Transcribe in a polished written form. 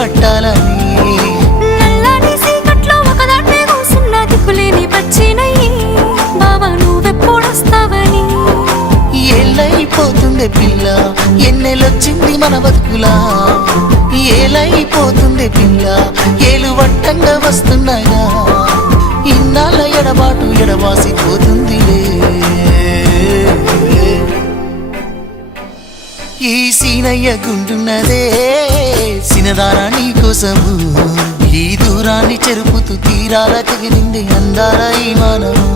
పట్టాలని నల్లని సీకట్లో ఒకదాన్నే కూసున్న దిక్కులేని పచ్చినయ్యి బావా నువ్వెప్పుడొస్తావని ఏళ్ళైపోతుండే పిల్ల ఎన్నెలొచ్చింది మన బతుకులా ఏలైపోతుండే పిల్ల ఏలు వట్టంగా వస్తున్నాయా ఇన్నాళ్ళ ఎడబాటు ఎడవాసిపోతుందిలే ఈ సీనయ్య గుండున్నదే సినదారా నీ కోసము ఈ దూరాన్ని చెరుపుతూ తీరాల తెగిరింది అందాల ఈ మానవు